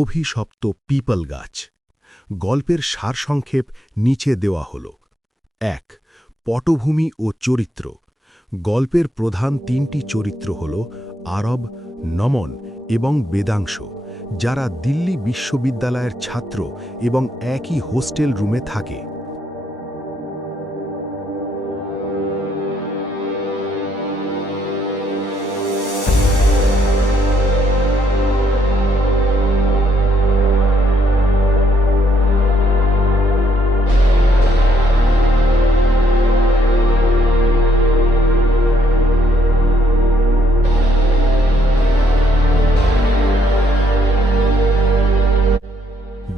অভিশপ্ত পিপল গাছ। গল্পের সারসংক্ষেপ নিচে দেওয়া হল। ১. পটভূমি ও চরিত্র। গল্পের প্রধান তিনটি চরিত্র হল আরব, নমন এবং বেদাংশ, যারা দিল্লি বিশ্ববিদ্যালয়ের ছাত্র এবং একই হোস্টেল রুমে থাকে।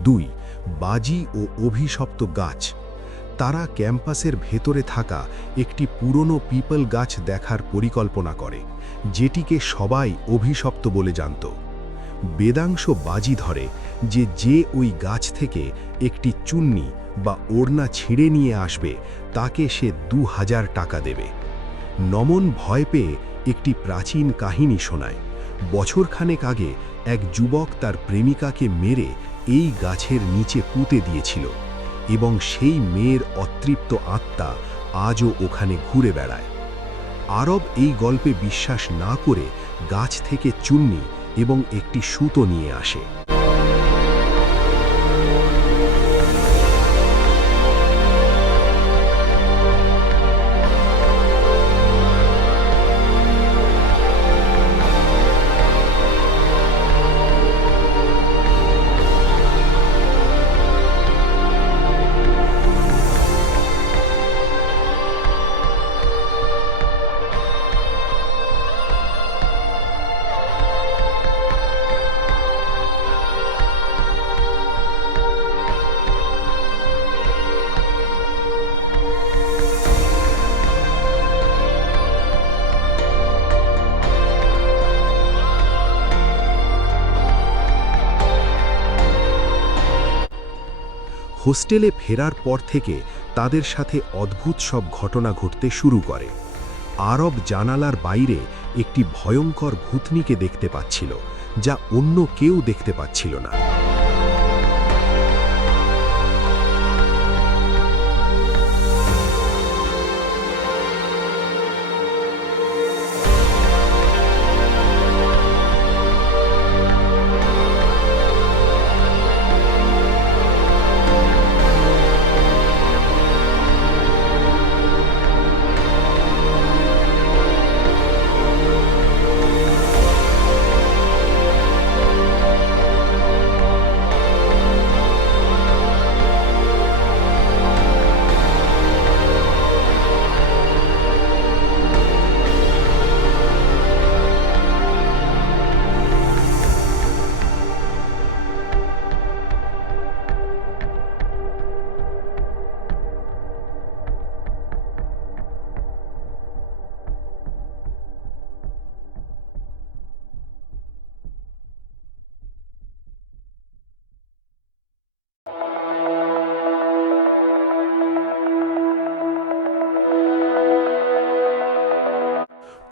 ২. বাজি ও অভিশপ্ত গাছ। তারা ক্যাম্পাসের ভেতরে থাকা একটি পুরনো পিপল গাছ দেখার পরিকল্পনা করে, যেটিকে সবাই অভিশপ্ত বলে জানত। বেদাংশ বাজি ধরে যে ওই গাছ থেকে একটি চুন্নি বা ওড়না ছিঁড়ে নিয়ে আসবে তাকে সে ২,০০০ টাকা দেবে। নমন ভয় পেয়ে একটি প্রাচীন কাহিনী শোনায়। বছরখানেক আগে এক যুবক তার প্রেমিকাকে মেরে এই গাছের নিচে পুঁতে দিয়েছিল এবং সেই মেয়ের অতৃপ্ত আত্মা আজও ওখানে ঘুরে বেড়ায়। আরব এই গল্পে বিশ্বাস না করে গাছ থেকে চুন্নি এবং একটি সুতো নিয়ে আসে। হোস্টেলে ফেরার পর থেকে তাদের সাথে অদ্ভুত সব ঘটনা ঘটতে শুরু করে। আরব জানালার বাইরে একটি ভয়ঙ্কর ভূতনিকে দেখতে পাচ্ছিল, যা অন্য কেউ দেখতে পাচ্ছিল না।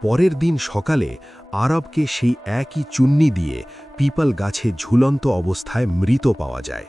পরের দিন সকালে আরবকে সেই একই চুন্নি দিয়ে পিপল গাছে ঝুলন্ত অবস্থায় মৃত পাওয়া যায়।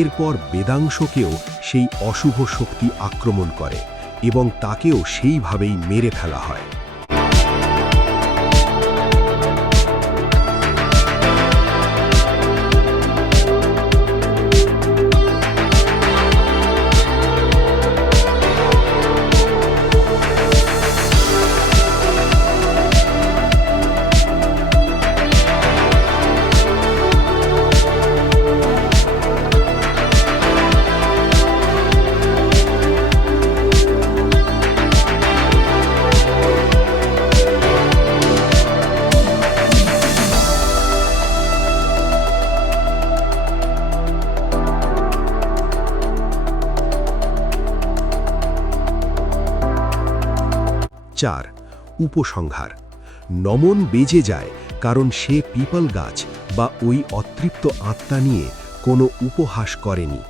এরপর বেদাংশকেও সেই অশুভ শক্তি আক্রমণ করে এবং তাকেও সেইভাবেই মেরে ফেলা হয়। 4. উপসংহার। নমন বেজে যায় কারণ সে পিপল গাছ বা ওই অতৃপ্ত আত্মা নিয়ে কোনো উপহাস করেনি।